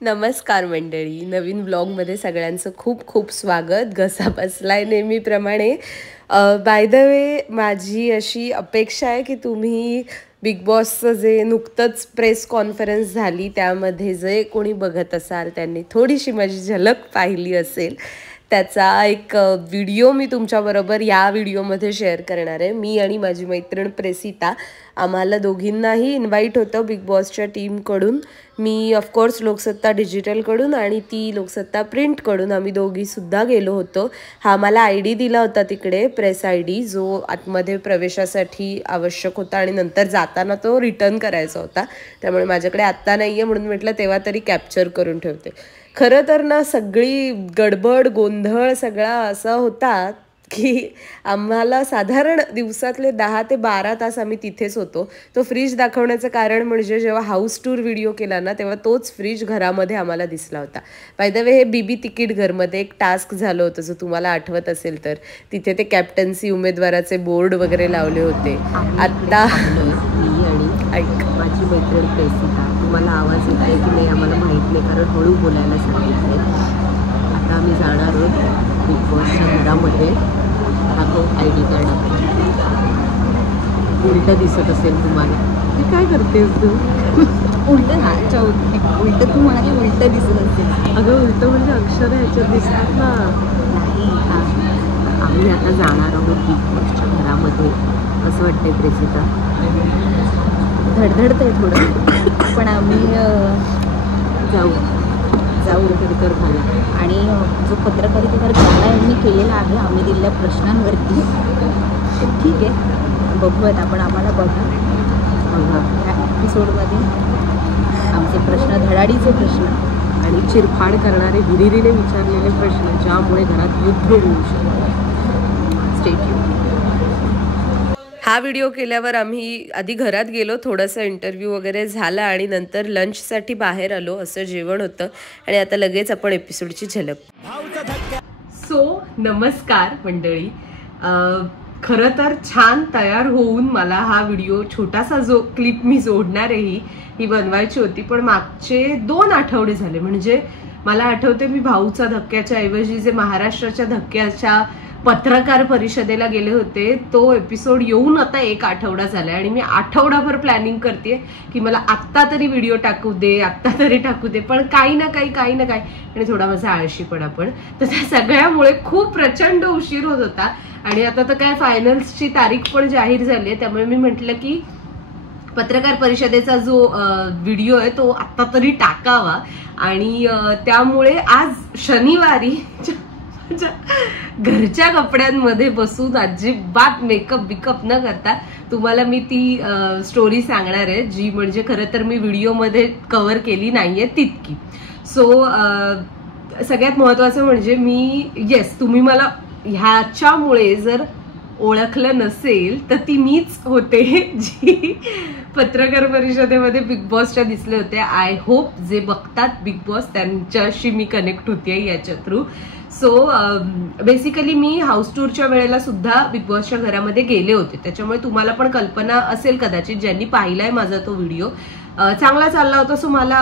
नमस्कार मंडळी, नवीन व्लॉगमध्ये सगळ्यांचं खूप खूप स्वागत. घसा बसलाय नेहमीप्रमाणे. बाय द वे, माझी अशी अपेक्षा आहे की तुम्ही बिग बॉसचं जे नुकतंच प्रेस कॉन्फरन्स झाली त्यामध्ये जे कोणी बघत असाल त्यांनी थोडीशी माझी झलक पाहिली असेल. त्याचा एक व्हिडिओ मी तुमच्याबरोबर या व्हिडिओमध्ये शेअर करणार आहे. मी आणि माझी मैत्रीण प्रेसिता, आम्हाला दोघींनाही इन्व्हाइट होतं बिग बॉसच्या टीमकडून. मी ऑफकोर्स लोकसत्ता डिजिटलकडून आणि ती लोकसत्ता प्रिंटकडून आम्ही दोघीसुद्धा गेलो होतो. हा मला ID दिला होता तिकडे, प्रेस ID, जो आतमध्ये प्रवेशासाठी आवश्यक होता आणि नंतर जाताना तो रिटर्न करायचा होता. त्यामुळे माझ्याकडे आत्ता नाही आहे म्हणून म्हटलं तेव्हा तरी कॅप्चर करून ठेवते. खरं तर ना सगळी गडबड गोंधळ सगळा असा होता की आम्हाला साधारण दिवसातले 10 ते 12 तास आम्ही तिथेच होतो. तो फ्रीज दाखवण्याचं कारण म्हणजे जेव्हा हाऊस टूर व्हिडिओ केला ना तेव्हा तोच फ्रीज घरामध्ये आम्हाला दिसला होता. बाय द वे, हे बीबी तिकीट घरमध्ये एक टास्क झालं होतं, जर तुम्हाला आठवत असेल तर. तिथे ते कॅप्टन्सी उमेदवाराचे बोर्ड वगैरे लावले होते. आत्ता ऐक, माझी मैत्रीण प्रेसिता, तुम्हाला आवाज येत आहे की नाही आम्हाला माहीत नाही, कारण हळू बोलायला सांगितले. आता आम्ही जाणार आहोत बिग बॉसच्या घरामध्ये. दाखव ID कार्ड. उलटं दिसत असेल तुम्हाला. ते काय करतेस तू? उलटं ना, उलटं तू म्हणाली उलटं दिसत असेल. अगं उलटं म्हणजे अक्षर ह्याच्यात दिसतात ना. नाही, आम्ही आता जाणार आहोत बिग बॉसच्या घरामध्ये. असं वाटतंय प्रेसिता? धडधडतंय थोडं, पण आम्ही जाऊ तरी तर झाला. आणि जो पत्रकारितेवर गाळा यांनी केलेला आहे आम्ही दिलेल्या प्रश्नांवरती, ठीक आहे, बघूयात आपण. आम्हाला बघा ह्या एपिसोडमध्ये आमचे प्रश्न, धडाडीचे प्रश्न आणि चिरफाड करणारे, हिरिरीने विचारलेले प्रश्न, ज्यामुळे घरात युद्ध होऊ शकतं. Stay tuned. हा व्हिडिओ केल्यावर आम्ही आधी घरात गेलो, थोडंसं इंटरव्ह्यू वगैरे झाला आणि नंतर लंचसाठी बाहेर आलो. असं जेवण होतं आणि आता लगेच आपण एपिसोडची झलक. सो नमस्कार मंडळी. खरं तर छान तयार होऊन मला हा व्हिडिओ, छोटासा जो क्लिप मी जोडणार आहे ही बनवायची होती, पण मागचे 2 आठवडे झाले. म्हणजे मला आठवते मी भाऊचा धक्क्याच्या ऐवजी जे महाराष्ट्राच्या धक्क्याच्या पत्रकार परिषदेला गेले होते, तो एपिसोड येऊन आता 1 आठवडा झालाय आणि मी आठवडाभर प्लॅनिंग करते की मला आत्ता तरी व्हिडिओ टाकू दे, आत्ता तरी टाकू दे, पण काही ना काही आणि थोडा माझा आळशीपणा पण. तर त्या सगळ्यामुळे खूप प्रचंड उशीर होत होता. आणि आता तर काय फायनल्सची तारीख पण जाहीर झाली आहे, त्यामुळे मी म्हटलं की पत्रकार परिषदेचा जो व्हिडिओ आहे तो आत्ता तरी टाकावा. आणि त्यामुळे आज शनिवारी घरच्या कपड्यांमध्ये बसून अजिबात मेकअप न करता तुम्हाला मी ती स्टोरी सांगणार आहे, जी म्हणजे खरं तर मी व्हिडिओमध्ये कव्हर केली नाहीये तितकी. सो सगळ्यात महत्वाचं म्हणजे तुम्ही मला ह्याच्यामुळे जर ओळखलं नसेल तर ती मीच होते जी पत्रकार परिषदेमध्ये बिग बॉसच्या दिसले होते. आय होप जे बघतात बिग बॉस त्यांच्याशी मी कनेक्ट होते याच्या थ्रू. सो बेसिकली मी हाऊस टूरच्या वेळेला सुद्धा बिग बॉसच्या घरामध्ये गेले होते, त्याच्यामुळे तुम्हाला पण कल्पना असेल कदाचित ज्यांनी पाहिलाय माझा तो व्हिडिओ. चांगला चालला होता, सो मला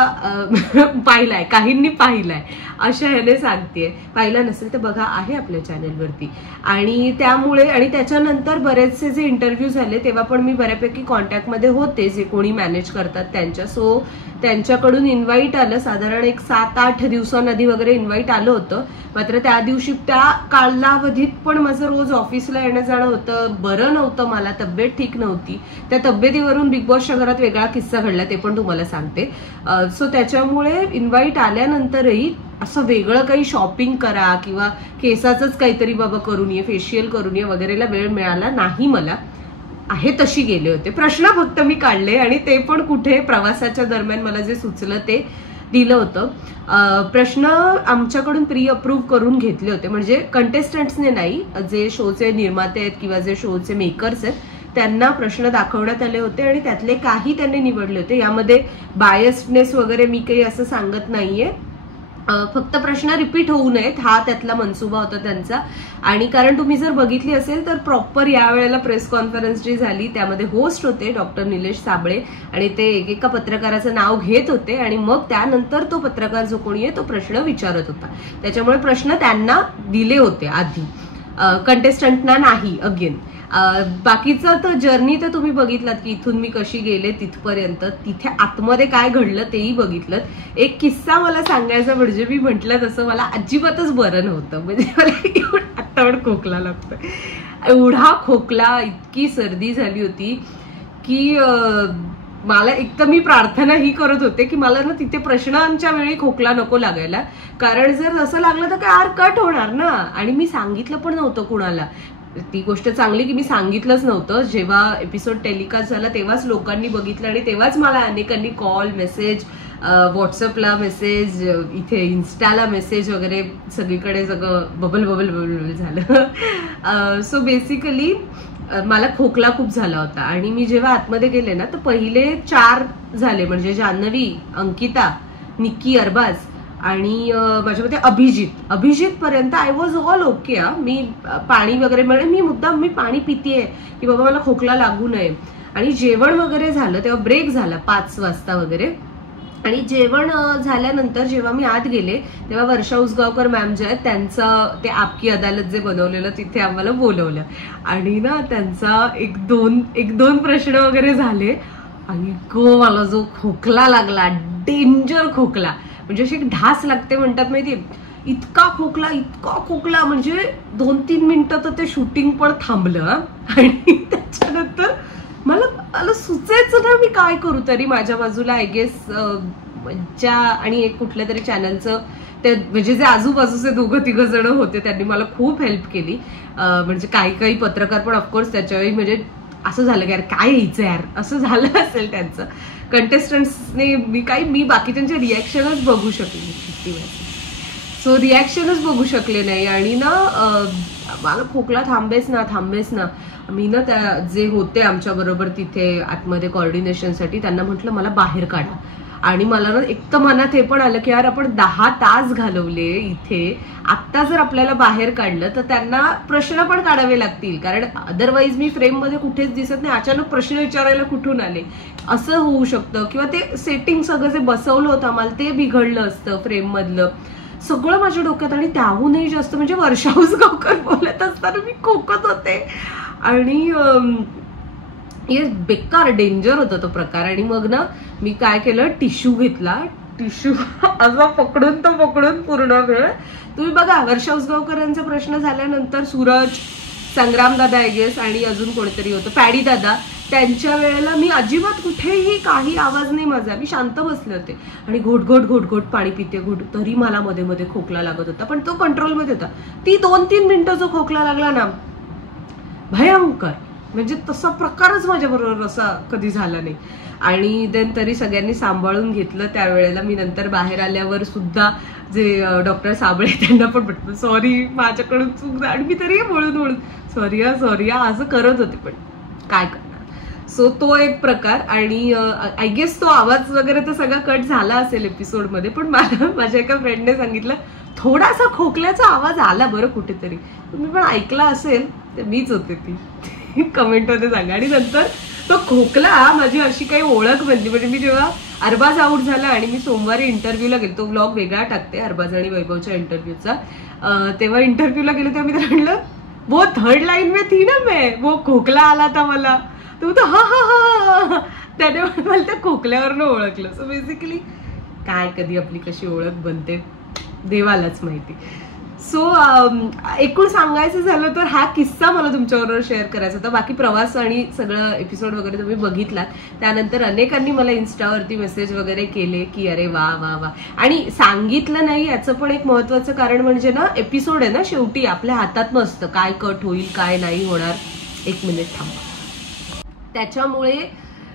पाहिलाय, काहींनी पाहिलाय अशा ह्याने सांगतेय. पाहिला नसेल तर बघा, आहे आपल्या चॅनलवरती. आणि त्यामुळे आणि त्याच्यानंतर बरेचसे जे इंटरव्ह्यू झाले तेव्हा पण मी बऱ्यापैकी कॉन्टॅक्टमध्ये होते जे कोणी मॅनेज करतात त्यांच्या. सो त्यांच्याकडून इन्व्हाइट आलं, साधारण एक 7-8 दिवसांआधी वगैरे इन्व्हाइट आलं होतं. मात्र त्या दिवशी त्या कालावधीत पण माझं रोज ऑफिसला येणं जाणं होतं, बरं नव्हतं, मला तब्येत ठीक नव्हती. त्या तब्येतीवरून बिग बॉसच्या घरात वेगळा किस्सा घडला, ते पण तुम्हाला सांगते. सो त्याच्यामुळे इन्व्हाइट आल्यानंतरही असं वेगळं काही शॉपिंग करा किंवा केसाचंच काहीतरी बाबा करून ये, फेशियल करून ये वगैरेला वेळ मिळाला नाही मला. आहे तशी गेले होते. प्रश्न फक्त मी काढले आणि ते पण कुठे प्रवासाच्या दरम्यान मला जे सुचलं ते दिलं होतं. प्रश्न आमच्याकडून प्री अप्रूव्ह करून घेतले होते, म्हणजे कंटेस्टंट्सने नाही, जे शोचे निर्माते आहेत किंवा जे शोचे मेकर्स आहेत त्यांना प्रश्न दाखवण्यात आले होते आणि त्यातले काही त्यांनी निवडले होते. यामध्ये बायस्डनेस वगैरे मी काही असं सांगत नाहीये, फक्त प्रश्न रिपीट होऊ नयेत हा त्यातला मनसुबा होता त्यांचा. आणि कारण तुम्ही जर बघितली असेल तर प्रॉपर या वेळेला प्रेस कॉन्फरन्स जी झाली त्यामध्ये होस्ट होते डॉक्टर निलेश साबळे आणि ते एकेका पत्रकाराचं नाव घेत होते आणि मग त्यानंतर तो पत्रकार जो कोणी आहे तो प्रश्न विचारत होता. त्याच्यामुळे प्रश्न त्यांना दिले होते आधी, कंटेस्टंटना नाही. अगेन बाकीचं तर जर्नी तर तुम्ही बघितलात की इथून मी कशी गेले तिथपर्यंत, तिथे आतमध्ये काय घडलं तेही बघितलं. एक किस्सा मला सांगायचा म्हणजे मी म्हटलं तसं मला अजिबातच बरं नव्हतं, म्हणजे मला आता पण खोकला लागतो, एवढा खोकला, इतकी सर्दी झाली होती की मला एक तर मी प्रार्थना ही करत होते की मला ना तिथे प्रश्नांच्या वेळी खोकला नको लागायला, कारण जर असं लागलं तर काय कट होणार ना. आणि मी सांगितलं पण नव्हतं कुणाला. ती गोष्ट चांगली की मी सांगितलंच नव्हतं. जेव्हा एपिसोड टेलिकास्ट झाला तेव्हाच लोकांनी बघितलं आणि तेव्हाच मला अनेकांनी कॉल, मेसेज, व्हॉट्सअपला मेसेज, इथे इन्स्टाला मेसेज वगैरे सगळीकडे सगळं बबल बबल बबल झालं. सो बेसिकली मला खोकला खूप झाला होता आणि मी जेव्हा आतमध्ये गेले ना तर पहिले 4 झाले, म्हणजे जान्हवी, अंकिता, निक्की, अरबाज आणि माझ्या मते अभिजित पर्यंत आय वॉज ऑल ओके. मी पाणी वगैरे मी पाणी पितेय की बाबा मला खोकला लागू नये. आणि जेवण वगैरे झालं तेव्हा ब्रेक झाला 5 वाजता वगैरे. आणि जेवण झाल्यानंतर जेव्हा मी आत गेले तेव्हा वर्षा उसगावकर मॅम जे आहेत त्यांचं ते आपकी अदालत जे बनवलेलं तिथे आम्हाला बोलवलं आणि ना त्यांचा एक दोन प्रश्न वगैरे झाले आणि मला जो खोकला लागला, डेंजर खोकला, म्हणजे अशी एक ढास लागते म्हणतात माहितीये, इतका खोकला म्हणजे 2-3 मिनिटं तर ते शूटिंग पण थांबलं. आणि त्याच्यानंतर मला सुचायचं ना मी काय करू. तरी माझ्या बाजूला आय गेस आणि एक कुठल्या तरी चॅनलचं ते म्हणजे जे आजूबाजूचे 2-3 जण होते त्यांनी मला खूप हेल्प केली. म्हणजे काही पत्रकार पण ऑफकोर्स त्याच्यावेळी म्हणजे असं झालं की यार काय यायचं यार असं झालं असेल त्यांचं. कंटेस्टंट्सने मी बाकीच्यांचे रिॲक्शनच बघू शकले, सो रिॲक्शनच बघू शकले नाही. आणि ना मला खोकला थांबेच ना. मी ना त्या जे होते आमच्या बरोबर तिथे आतमध्ये कोऑर्डिनेशनसाठी त्यांना म्हटलं मला बाहेर काढा. आणि मला ना एक तर मनात हे पण आलं की यार आपण 10 तास घालवले इथे, आत्ता जर आपल्याला बाहेर काढलं तर त्यांना प्रश्न पण काढावे लागतील, कारण अदरवाईज मी फ्रेममध्ये कुठेच दिसत नाही, अचानक प्रश्न विचारायला कुठून आले असं होऊ शकतं. किंवा ते सेटिंग सगळं जे बसवलं होतं आम्हाला ते बिघडलं असतं फ्रेम मधलं, सगळं माझ्या डोक्यात. आणि त्याहूनही जास्त म्हणजे वर्षा उसगावकर बोलत असताना मी खोकत होते आणि बेकार डेंजर होता तो प्रकार. आणि मग ना मी काय केलं, टिश्यू घेतला, टिश्यू असा पकडून पूर्ण वेळ. तुम्ही बघा वर्षा उसगावकरांचा प्रश्न झाल्यानंतर सूरज, संग्राम दादा आय गेस आणि अजून कोणतरी होतं, पॅडी दादा, त्यांच्या वेळेला मी अजिबात कुठेही काही आवाज नाही माझा, मी शांत बसले होते आणि घोट पाणी पिते तरी मला मध्ये मध्ये खोकला लागत होता, पण तो कंट्रोलमध्ये होता. ती 2-3 मिनिटं जो खोकला लागला ना भयंकर, म्हणजे तसा प्रकारच माझ्या बरोबर असा कधी झाला नाही. आणि देन तरी सगळ्यांनी सांभाळून घेतलं. त्यावेळेला मी नंतर बाहेर आल्यावर सुद्धा जे डॉक्टर साबळे त्यांना पण म्हटलं सॉरी माझ्याकडून चूक झाली, आणि मी तरी बोलून सॉरी असं करत होते, पण काय करणार. सो तो एक प्रकार. आणि आय गेस तो आवाज वगैरे तर सगळा कट झाला असेल एपिसोडमध्ये, पण माझ्या एका फ्रेंडने सांगितलं थोडासा खोकल्याचा आवाज आला बरं कुठेतरी, तुम्ही पण ऐकला असेल, तर मीच होते ती, कमेंटमध्ये सांगा. आणि नंतर तो खोकला माझी अशी काही ओळख बनली, म्हणजे मी जेव्हा अरबाज आउट झाला आणि मी सोमवारी इंटरव्ह्यूला गेले, तो व्लॉग वेगळा टाकते अरबाज आणि वैभवच्या इंटरव्ह्यूचा, तेव्हा इंटरव्ह्यूला गेले तेव्हा मी त्याला म्हणलं वो 3rd लाइन में थी ना मैं, वो खोकला आला था मला, तो हा त्याने मला त्या खोकल्यावरनं ओळखलं. सो बेसिकली काय कधी आपली कशी ओळख बनते देवालाच माहिती. सो एकूण सांगायचं झालं तर हा किस्सा मला तुमच्याबरोबर शेअर करायचा होता. बाकी प्रवास आणि सगळं एपिसोड वगैरे तुम्ही बघितलात. त्यानंतर अनेकांनी मला इन्स्टावरती मेसेज वगैरे केले की अरे वा वा वा, आणि सांगितलं नाही याचं पण एक महत्वाचं कारण म्हणजे ना एपिसोड आहे ना शेवटी आपल्या हातात नसतं काय कट होईल काय नाही होणार. 1 मिनिट थांबा. त्याच्यामुळे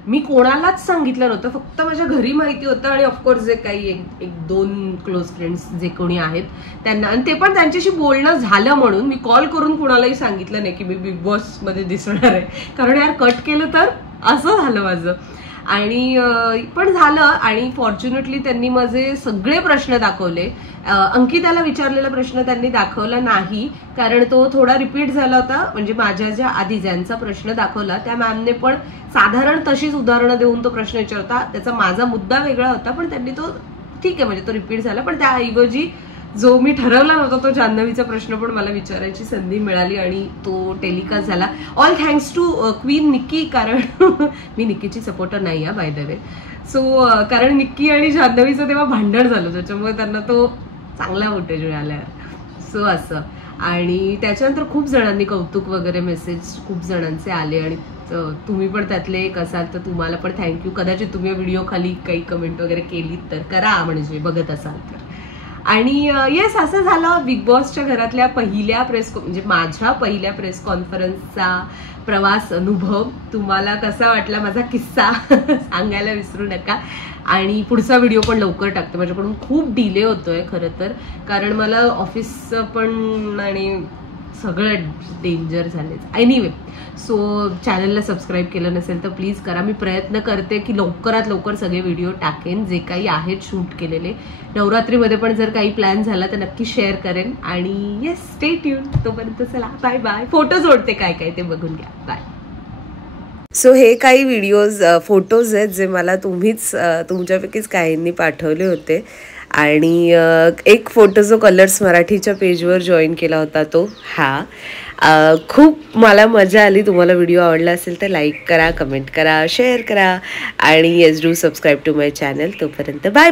मी कोणालाच सांगितलं नव्हतं, फक्त माझ्या घरी माहिती होतं आणि ऑफकोर्स जे काही 1-2 क्लोज फ्रेंड्स जे कोणी आहेत त्यांना, आणि ते पण त्यांच्याशी बोलणं झालं म्हणून. मी कॉल करून कुणालाही सांगितलं नाही की मी बिग बॉस मध्ये दिसणार आहे, कारण यार कट केलं तर असं झालं माझं. आणि पण झालं. आणि फॉर्च्युनेटली त्यांनी माझे सगळे प्रश्न दाखवले. अंकिताला विचारलेला प्रश्न त्यांनी दाखवला नाही, कारण तो थोडा रिपीट झाला होता. म्हणजे माझ्या ज्या आधी ज्यांचा प्रश्न दाखवला त्या मॅमने पण साधारण तशीच उदाहरणं देऊन तो प्रश्न विचारता. त्याचा माझा मुद्दा वेगळा होता, पण त्यांनी तो ठीक आहे म्हणजे तो रिपीट झाला. पण त्याऐवजी जो मी ठरवला नव्हता तो जान्हवीचा प्रश्न पण मला विचारायची संधी मिळाली आणि तो टेलिकास्ट झाला. All thanks to queen Nikki, कारण मी निक्कीची सपोर्टर नाही आहे बाय द वे. सो कारण निक्की आणि जान्हवीचं तेव्हा भांडण झालं, त्याच्यामुळे त्यांना तो चांगला फुटेज मिळाला. सो असं. आणि त्याच्यानंतर खूप जणांनी कौतुक वगैरे मेसेज खूप जणांचे आले आणि तुम्ही पण त्यातले एक असाल तर तुम्हाला पण थँक्यू. कदाचित तुम्ही व्हिडिओ खाली काही कमेंट वगैरे केलीत तर करा, म्हणजे बघत असाल तर. आणि येस, असं झालं बिग बॉसच्या घरातल्या पहिल्या म्हणजे माझ्या पहिल्या प्रेस कॉन्फरन्सचा प्रवास अनुभव. तुम्हाला कसा वाटला माझा किस्सा सांगायला विसरू नका. आणि पुढचा व्हिडिओ पण लवकर टाकते. माझ्याकडून खूप डिले होतोय खरं तर, कारण मला ऑफिसचं पण आणि सगळं डेंजर झाले. एनिवे, सो चॅनलला सबस्क्राईब केलं नसेल तर प्लीज करा. मी प्रयत्न करते की लवकरात लवकर सगळे व्हिडिओ टाकेन जे काही आहेत शूट केलेले. नवरात्रीमध्ये पण जर काही प्लॅन झाला तर नक्की शेअर करेन. आणि येस, स्टे ट्यून. तोपर्यंत चला बाय बाय. फोटो जोडते काय काय ते बघून घ्या. बाय. सो हे काही व्हिडिओज फोटोज आहेत जे मला तुम्हीच तुमच्यापैकीच काहींनी पाठवले होते. आणि एक फोटो जो कलर्स मराठीच्या पेजवर जॉईन केला होता तो खूप मला मजा आली. तुम्हाला व्हिडिओ आवडला असेल तर लाईक करा, कमेंट करा, शेअर करा आणि yes do subscribe to my channel. तोपर्यंत बाय बाय.